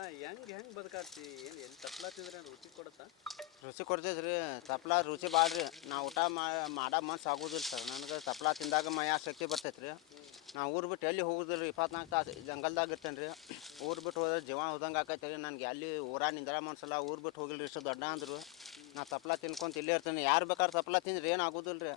ಅಣ್ಣ, ಹೆಂಗೆ ಹೆಂಗೆ ಬದುಕಾಡ್ತಿ? ಏನು, ಎಲ್ಲಿ ತಪ್ಲಾತಿದ್ರೆ ರುಚಿ ಕೊಡುತ್ತಾ? ರುಚಿ ಕೊಡ್ತೈತೆ ರೀ ತಪ್ಲ ರುಚಿ ಭಾಳ ರೀ ನಾ ಊಟ ಮಾಡೋ ಮನ್ಸು ಆಗೋದಿಲ್ಲ ಸರ್. ನನಗೆ ತಪ್ಲ ತಿಂದಾಗ ಮಯಾ ಶಕ್ತಿ ಬರ್ತೈತೆ ರೀ ನಾ ಊರು ಬಿಟ್ಟು ಎಲ್ಲಿ ಹೋಗುದಿಲ್ಲ ರೀ ಇಪ್ಪತ್ನಾಲ್ಕು ತಾಸು ಜಂಗಲ್ದಾಗ ಇರ್ತೇನೆ ರೀ ಊರು ಬಿಟ್ಟು ಹೋದ್ರೆ ಜೀವ ಹೋದಂಗೆ ಆಕೈತೆ ರೀ ನನಗೆ ಅಲ್ಲಿ ಊರ ನಿಂದ್ರ ಮನ್ಸಲ್ಲ, ಊರು ಬಿಟ್ಟು ಹೋಗಿಲ್ಲ ರೀ ಇಷ್ಟು ದೊಡ್ಡ ಅಂದರು. ನಾ ತಪ್ಲ ತಿನ್ಕೊಂತ ಇಲ್ಲೇ ಇರ್ತೇನೆ. ಯಾರು ಬೇಕಾದ್ರೆ ತಪ್ಲ ತಿಂದ್ರೆ ಏನು ಆಗೋದಿಲ್ಲ ರೀ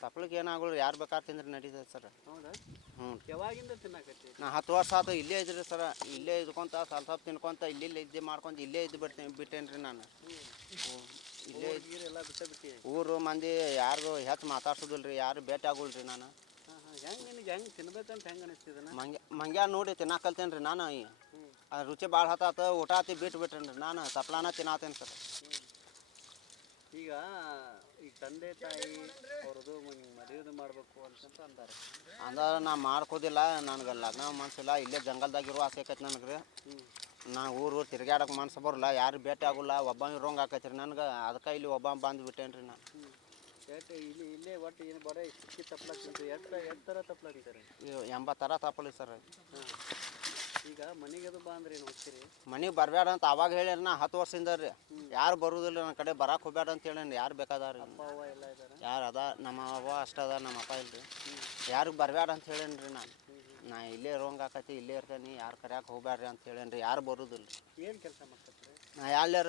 ತಪ್ಲಕ್ಕೆ ಏನಾಗಲ್ಲ ಯಾರು ಬೇಕಾದ್ರೆ ತಿಂದ್ರೆ ನಡೀತದೆ ಸರ್. ಹೌದಾ? ಹ್ಞೂ ಯಾವಾಗಿಂದ ತಿನ್ನಕತ್ತಿ ನಾ ಹತ್ತು ವರ್ಷ ಆತು ಇಲ್ಲೇ ಇದ್ರಿ ಸರ ಇಲ್ಲೇ ಇದ್ಕೊಂತ ಸ್ವಲ್ಪ ಸ್ವಲ್ಪ ತಿನ್ಕೊಂತ ಇಲ್ಲಿ ಇದ್ದೆ ಮಾಡ್ಕೊಂತ ಇಲ್ಲೇ ಇದ್ದು ಬಿಡ್ತೀನಿ ಬಿಟ್ಟೇನೆ ರೀ ನಾನು ಇಲ್ಲೇ ಇದ್ದು ಎಲ್ಲ ಬಿಟ್ಟ ಬಿಟ್ಟಿ. ಊರು ಮಂದಿ ಯಾರಿಗೂ ಹೆಚ್ಚು ಮಾತಾಡ್ಸೋದಿಲ್ಲ ರೀ ಯಾರು ಭೇಟಿ ಆಗೋಲ್ಲ ರೀ ನಾನು ಹೆಂಗೆ ನಿನಗೆ ಹೆಂಗೆ ತಿನ್ಬೇಕಂತ ಹೆಂಗೆ ಮಂಗ್ಯ ಮಂಗ್ಯ ನೋಡಿ ತಿನ್ನಾಕ್ ಕಲ್ತೇನೆ ರೀ ನಾನು ರುಚಿ ಭಾಳ ಹತ್ತಾತ ಊಟ ಆತಿ ಬಿಟ್ಟು ಬಿಟ್ರೇನು ರೀ ನಾನು ತಪ್ಲಾನ ತಿನ್ನಾತೇನೆ ಸರ್. ಈಗ ಈ ತಂದೆ ತಾಯಿ ಅವ್ರದ್ದು ಮದುವೆ ಮಾಡಬೇಕು ಅಂತಂತ ಅಂತಾರೆ ಅಂದ್ರೆ ನಾ ಮಾಡ್ಕೋದಿಲ್ಲ ನನಗೆ ಲಗ್ನ ಮನ್ಸಿಲ್ಲ ಇಲ್ಲೇ ಜಂಗಲ್ದಾಗಿರೋ ಆಸೆ ಆಕೈತಿ ನನಗೆ. ರೀ ನಾ ಊರು ಊರು ತಿರ್ಗಾಡಕ್ಕೆ ಮನ್ಸು ಬರಲ್ಲ ಯಾರು ಭೇಟಿ ಆಗೋಲ್ಲ ಒಬ್ಬ ಇರೋಂಗೆ ಆಕೈತೆ ರೀ ನನಗೆ ಅದಕ್ಕೆ ಇಲ್ಲಿ ಒಬ್ಬ ಬಂದು ಬಿಟ್ಟೇನೆ ರೀ ನಾನು ಹ್ಞೂ ಇಲ್ಲಿ ಇಲ್ಲೇ ಒಟ್ಟು ಏನು ಬರೋ ಸಿಕ್ಕಿ ತಪ್ಲ ತಿಂತು ಎಷ್ಟು ಎಷ್ಟು ಥರ ತಪ್ಲ ತಿಂತಾರೆ ಎಂಬತ್ತು ಥರ ತಪ್ಪಲಿ ಸರ್. ಹಾಂ. ಈಗ ಮನೆಗೆ ಅದು ಬಾ ಅಂದ್ರೆ ಏನು ಹೋಗ್ತೀರಿ ಮನೆಗೆ ಬರಬೇಡ ಅಂತ ಅವಾಗ ಹೇಳ್ಯಾರ ನಾ ಹತ್ತು ವರ್ಷದಿಂದ ರೀ. ಯಾರು ಬರುದಿಲ್ಲ ನನ್ನ ಕಡೆ ಬರಕ್ಕೆ ಹೋಗ್ಬೇಡ ಅಂತ ಹೇಳಿ ಯಾರು ಬೇಕಾದಾರ ಅಪ್ಪ ಅವ್ವ ಎಲ್ಲ ಇದ್ದಾರೆ ಯಾರು ಅದ? ನಮ್ಮ ಅವ್ವ ಅಷ್ಟ ಅದ ನಮ್ಮ ಅಪ್ಪ ಇಲ್ರಿ. ಯಾರಿಗೆ ಬರಬೇಡ ಅಂತ ಹೇಳೇನಿ ರೀ ನಾನು? ನಾ ಇಲ್ಲೇ ಇರೋಂಗೆ ಆಕತಿ ಇಲ್ಲೇ ಇರ್ತೇನೆ ಯಾರು ಕರ್ಯಾಕೆ ಹೋಗ್ಬೇಡ್ರಿ ಅಂತ ಹೇಳೇನಿ ರೀ? ಯಾರು ಬರುದಿಲ್ಲ ರೀ. ಏನು ಕೆಲಸ ಮಾಡ್ತಾರೆ ನಾ ಎಲ್ಲಾರ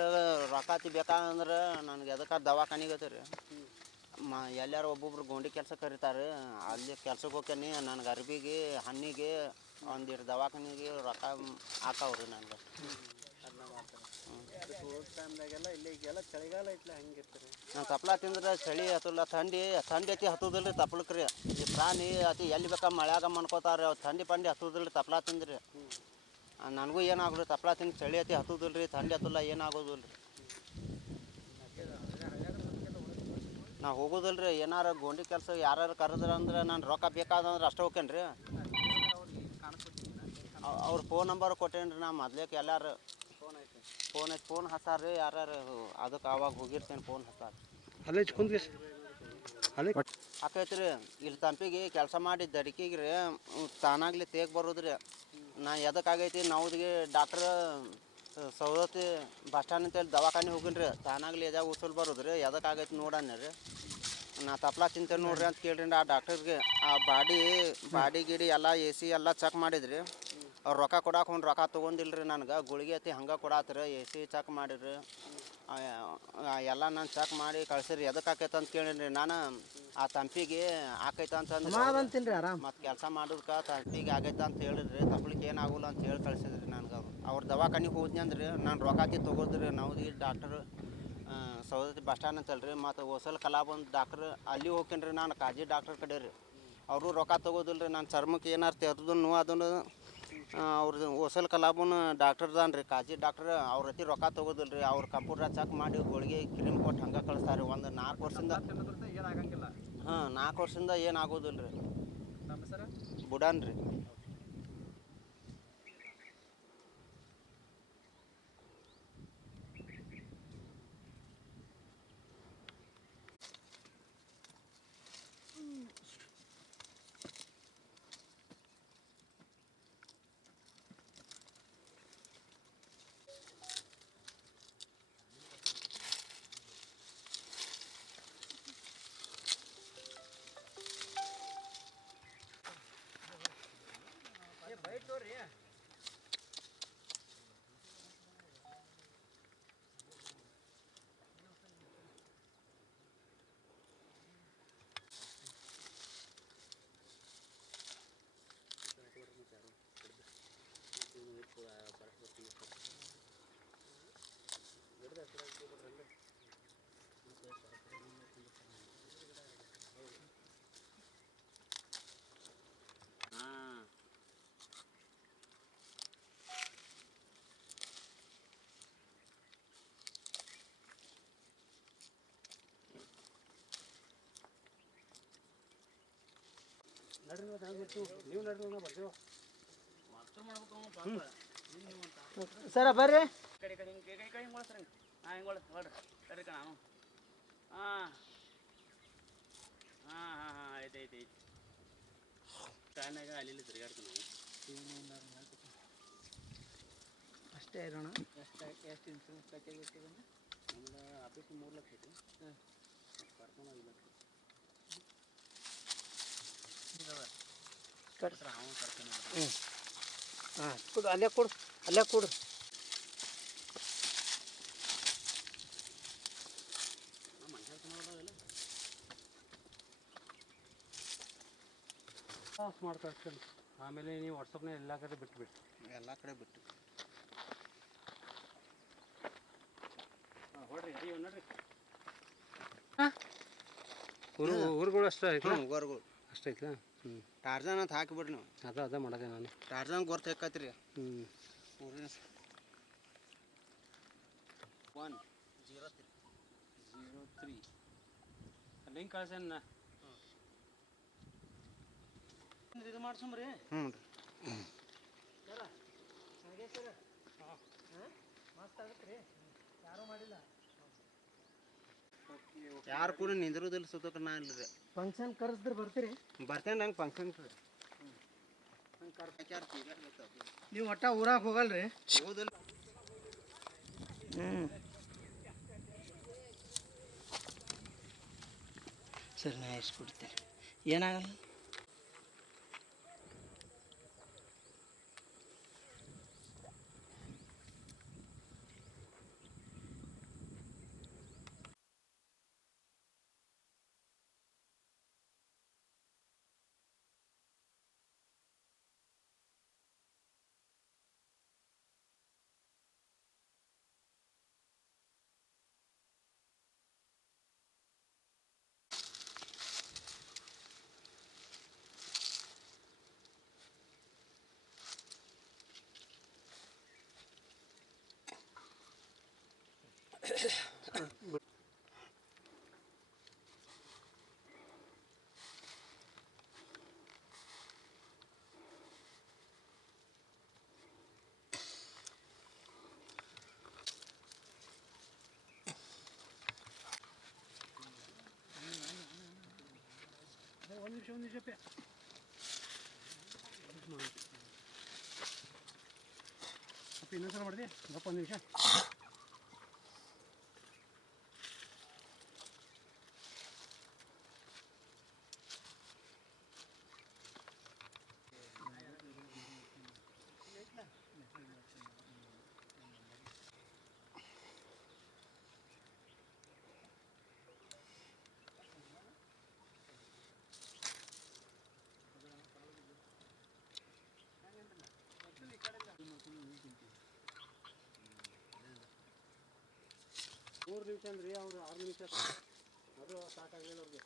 ರೊಕ್ಕಾತಿ ಬೇಕಂದ್ರೆ ನನಗೆ ಎದಕ್ಕೆ ದವಾಖಾನಿಗೆ ಐತೆ ರೀ ಮ ಎಲ್ಲಾರು ಒಬ್ಬೊಬ್ರು ಗೋಂಡಿ ಕೆಲಸ ಕರೀತಾರೆ ಅಲ್ಲಿ ಕೆಲ್ಸಕ್ಕೆ ಹೋಗ್ತೇನೆ ನನಗೆ ಅರ್ಬಿಗೆ ಹಣ್ಣಿಗೆ ಒಂದಿಟ್ಟು ದವಾಖಾನೆಗೆ ರೊಕ್ಕ ಹಾಕವ್ರಿ ನನಗೆ ಇಲ್ಲಿ ಚಳಿಗಾಲ ನಾನು ತಪ್ಲ ತಿಂದ್ರೆ ಚಳಿ ಹತ್ತಲ್ಲ ಥಂಡಿ ಥಂಡಿ ಅತಿ ಹತ್ತುದಿಲ್ಲ ರೀ ತಪ್ಲಕ್ಕೆ ರೀ ಈ ಪ್ರಾಣಿ ಅತಿ ಎಲ್ಲಿ ಬೇಕಾ ಮಳೆಯಾಗ ಮನ್ಕೋತಾರೆ ಅವು ಥಂಡಿ ಪಂಡಿ ಹತ್ತುದಿಲ್ಲ ತಪ್ಪಲ ತಿಂದ್ರಿ. ನನಗೂ ಏನಾಗ್ರಿ ತಪ್ಪಲ ತಿಂದು ಚಳಿ ಅತಿ ಹತ್ತುದಿಲ್ಲ ರೀ, ಥಂಡಿ ಹತ್ತಲ್ಲ ಏನಾಗೋದಿಲ್ರಿ ನಾ ಹೋಗೋದಿಲ್ರಿ ಏನಾರ ಗೋಂಡಿ ಕೆಲಸ ಯಾರು ಕರೆದ್ರ ಅಂದ್ರೆ ನಾನು ರೊಕ್ಕ ಬೇಕಾದಂದ್ರೆ ಅಷ್ಟೇ ಹೋಗ್ತೇನೆ ರೀ ಅವ್ರ ಫೋನ್ ನಂಬರ್ ಕೊಟ್ಟೇನಿ ರೀ ನಾ ಮೊದ್ಲೇಕ್ ಎಲ್ಲಾರು ಫೋನ್ ಐತೆ. ಫೋನ್ ಐತೆ ಫೋನ್ ಹಸಾರ ರೀ ಯಾರು ಅದಕ್ಕೆ ಅವಾಗ ಹೋಗಿರ್ತೇನೆ ಫೋನ್ ಹಸಾರ ಅಲ್ಲೇ ಕುಂದ್ರಿ. ಅಲ್ಲೇ ಆಕೈತಿ ರೀ ಇಲ್ಲಿ ತಂಪಿಗೆ ಕೆಲಸ ಮಾಡಿ ದಡಿಕಿಗೆ ರೀ ತಾನಾಗ್ಲಿ ತೇಗ್ ಬರೋದ್ರಿ. ನಾ ಎದಕ್ಕಾಗೈತಿ ನಾವ್ದಿಗೆ ಡಾಕ್ಟ್ರ್ ಸವದತ್ತಿ ಬಸ್ ಸ್ಟ್ಯಾಂಡ್ ಅಂತೇಳಿ ದವಾಖಾನೆ ಹೋಗಿನಿ ರೀ ತಾನಾಗ್ಲಿ ಎದಾಗ ಉಸುಲ್ ಬರೋದ್ರಿ ಎದಕ್ಕಾಗೈತಿ ನೋಡಣ ರೀ. ನಾ ತಪ್ಲ ಚಿಂತೆ ನೋಡ್ರಿ ಅಂತ ಕೇಳ್ರಿ ಆ ಡಾಕ್ಟರ್ಗೆ. ಆ ಬಾಡಿ ಬಾಡಿ ಗಿಡಿ ಎಲ್ಲ ಎ ಸಿ ಎಲ್ಲ ಚೆಕ್ ಮಾಡಿದ್ರಿ. ಅವ್ರು ರೊಕ್ಕ ಕೊಡಕ್ಕೆ ಒಂದು ರೊಕ್ಕ ತೊಗೊಂಡಿಲ್ಲ ರೀ ನನಗೆ. ಗುಳಿಗೆ ಐತಿ ಹಂಗೆ ಕೊಡಾತ್ರಿ ಎ ಸಿ ಚೆಕ್ ಮಾಡಿರಿ. ಎಲ್ಲ ನಾನು ಚೆಕ್ ಮಾಡಿ ಕಳ್ಸಿರಿ. ಎದಕ್ಕೆ ಆಕೈತೆ ಅಂತ ರೀ ನಾನು. ಆ ತಂಪಿಗೆ ಆಕೈತೆ ಅಂತಂದ್ರೆ ಮತ್ತು ಕೆಲಸ ಮಾಡೋದಕ್ಕೆ ತಂಪಿಗೆ ಆಗೈತೆ ಅಂತ ಹೇಳಿದ್ರಿ. ತಪ್ಲಿಕ್ಕೆ ಏನಾಗಲ್ಲ ಅಂತ ಹೇಳಿ ಕಳ್ಸಿದ್ರಿ ನನಗೆ ಅವ್ರು. ಅವ್ರ ದವಾಖಾನಿಗೆ ಹೋದ್ನಿ ಅಂದ್ರೆ. ನಾನು ರೊಕ್ಕಾತಿ ತೊಗೋದ್ರಿ. ನಾವು ಡಾಕ್ಟರ್ ಸೌದತ್ತಿ ಬಸ್ ಸ್ಟ್ಯಾಂಡ್ ಅಂತಲ್ರಿ ಮತ್ತು ಹೊಸಲ್ ಕಲಾಬಂದ್ ಡಾಕ್ಟ್ರ್ ಅಲ್ಲಿ ಹೋಗ್ತೀನಿ ನಾನು ಕಾಜಿ ಡಾಕ್ಟ್ರ್ ಕಡೆ ರೀ ಅವರು ರೊಕ್ಕ ತೊಗೋದಿಲ್ಲ ರೀ ನಾನು ಚರ್ಮಕ್ಕೆ ಏನಾರು ತೆರೆದು ನೋವು ಅದನ್ನು ಅವ್ರದ್ದು ಹೊಸಲ್ ಕಲಾಬನ್ ಡಾಕ್ಟರ್ ದಾನ್ ರೀ. ಕಾಜಿ ಡಾಕ್ಟ್ರ್ ಅವ್ರ ಹತ್ತಿ ರೊಕ್ಕ ತೊಗೋದಿಲ್ಲ ರೀ. ಅವ್ರ ಕಂಪ್ಯೂಟರ್ ಚೆಕ್ ಮಾಡಿ ಗುಳಿಗೆ ಕ್ರೀಮ್ ಕೊಟ್ಟು ಹಂಗೆ ಕಳಿಸ್ತಾರೆ ಒಂದು ನಾಲ್ಕು ವರ್ಷದಿಂದ ಹಾಂ ನಾಲ್ಕು ವರ್ಷದಿಂದ ಏನಾಗೋದಿಲ್ಲ ರೀ. ಬುಡಾನ್ ರೀ ಹಾಂ ನಡ್ರಿ ಬಿಟ್ಟು ನೀವು ನಡ್ರಿ ನಾವು ಬರ್ತೀವಿ. ಸರ ಬರ್ರಿ. ಕಡೆ ಕಡೆ ಹಿಂಗೆ ಕೈ ಕೈ ಹಿಂಗೆ ಬಳಸ್ರಿ ಹಾಂ ಹಿಂಗೆ ಬಳಸ್ ನೋಡ್ರಿ ಕಡೆ ಕಣ. ಹಾಂ. ಹಾಂ ಹಾಂ ಹಾಂ ಐತೆ ಐತೆ ಐತೆ ಟೈಮ್ನಾಗ ಅಲ್ಲಿ ಇಲ್ಲಿ ತಿರುಗಾಡ್ತೀವಿ ನಾವು ಅಷ್ಟೇ ಇರೋಣ. ಎಷ್ಟು ಎಷ್ಟು ಇನ್ಸೂರೆನ್ಸ್ ಪ್ಯಾಕೇಜ್ ಐತಿ ನಮ್ದು ಆಫೀಸ್ ಮೂರು ಲಕ್ಷ ಐತಿ. ಹಾಂ ಕರ್ಕೊಂಡು ಲಕ್ಷ. ಹ್ಞೂ ಹಾಂ ಕೊಡು ಅಲ್ಲೇ ಕೊಡು ಅಲ್ಲೇ ಕೊಡು. ಮಾಡ್ಕಳ್ಸ್ಕೊಂಡು ಆಮೇಲೆ ನೀವು ವಾಟ್ಸಪ್ನ ಎಲ್ಲ ಕಡೆ ಬಿಟ್ಬಿಟ್ಟು ಎಲ್ಲ ಕಡೆ ಬಿಟ್ಟು. ಹೊಡ್ರಿ ಅಯ್ಯೋ ನೋಡ್ರಿ. ಊರು ಊರುಗಳು ಅಷ್ಟೇ ಐತೆ ಊರುಗಳು. ಅಷ್ಟೈತಾ ಹ್ಞೂ ಟಾರ್ಜನ್ ಅಂತ ಹಾಕಿಬಿಡ್ರಿ ನೀವು. ಅದ ಅದ ಮಾಡೋದೆ ನಾನು. ಟಾರ್ಜನ್ ಗೊರ್ತು ಹಾಕತ್ರಿ ಹ್ಞೂ one zero three. Zero three. Link ಕಳ್ಸೇನ ಇದು ಮಾಡ್ಸಮ್ರಿ. ಹ್ಞೂ ರೀ. ಮಸ್ತ್ ಆಗುತ್ತೆ ರೀ ಯಾರೂ ಮಾಡಿಲ್ಲ. ಯಾರು ಕೂಡ ನಿಂದಿರೋದಿಲ್ಲ ಸುತ್ತಕ ನಾ ಇಲ್ರಿ. ಫಂಕ್ಷನ್ ಕರೆಸಿದ್ರೆ ಬರ್ತೀರಿ? ಬರ್ತೇನೆ ನಂಗೆ ಫಂಕ್ಷನ್ ನೀವು ಒಟ್ಟ ಊರಾಗ ಹೋಗಲ್ರಿ? ಹೋದಿಲ್ಲ ಹ್ಞೂ ಸರಿ ನಾ ಇಸ್ಕೊಡ್ತೇನೆ ಏನಾಗಲ್ಲ. ಒಂದು ನಿಮಿಷ ಒಂದು ನಿಮಿಷ ಅಪ್ಪ ಇನ್ನೊಂದ್ಸಲ ಮಾಡಿದೆ ಒಂದು ನಿಮಿಷ. ನಿಮಿಷ ರೀ ಅವ್ರು ಆರು ನಿಮಿಷ ಅದು ಸಾಕಾಗಲಿಲ್ಲ ಅವ್ರಿಗೆ.